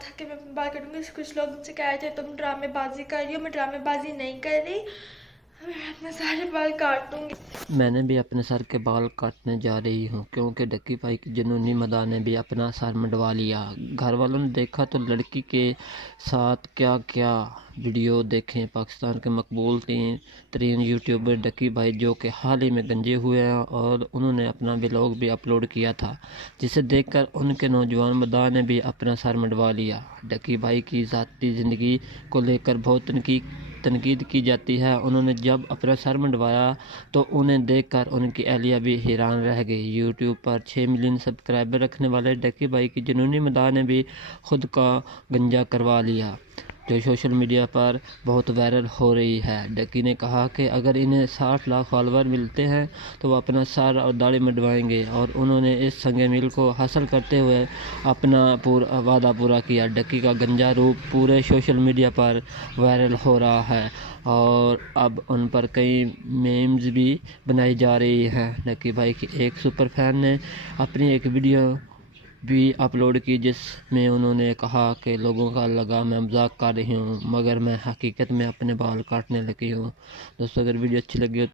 था कि मैं अपने बाल काटूंगी। कुछ लोग मुझसे कह रहे थे तुम ड्रामेबाजी कर रही हो, मैं ड्रामेबाजी नहीं कर रही, मैं अपने सारे बाल काट दूंगी। मैंने भी अपने सर के बाल काटने जा रही हूँ क्योंकि डक्की भाई की जुनूनी मदा ने भी अपना सर मंडवा लिया। घर वालों ने देखा तो लड़की के साथ क्या क्या वीडियो देखें। पाकिस्तान के मकबूल तरीन यूट्यूबर डक्की भाई जो कि हाल ही में गंजे हुए हैं और उन्होंने अपना व्लॉग भी अपलोड किया था, जिसे देखकर उनके नौजवान मदा ने भी अपना सर मंडवा लिया। डक्की भाई की ज़ाती ज़िंदगी को लेकर बहुत तनकीद की जाती है। उन्होंने जब अपना सर मंडवाया तो उन्हें देखकर उनकी अहलिया भी हैरान रह गई। यूट्यूब पर 6 मिलियन सब्सक्राइबर रखने वाले डक्की भाई की जुनूनी मदा ने भी खुद का गंजा करवा लिया, जो सोशल मीडिया पर बहुत वायरल हो रही है। डक्की ने कहा कि अगर इन्हें 60 लाख फॉलोअर मिलते हैं तो वो अपना सर और दाढ़ी मंडवाएंगे और उन्होंने इस संग मील को हासिल करते हुए अपना वादा पूरा किया। डक्की का गंजा रूप पूरे सोशल मीडिया पर वायरल हो रहा है और अब उन पर कई मीम्स भी बनाई जा रही हैं। डक्की भाई की एक सुपर फैन ने अपनी एक वीडियो भी अपलोड की जिसमें उन्होंने कहा कि लोगों का लगा मैं मजाक कर रही हूँ मगर मैं हकीकत में अपने बाल काटने लगी हूँ। दोस्तों, अगर वीडियो अच्छी लगी हो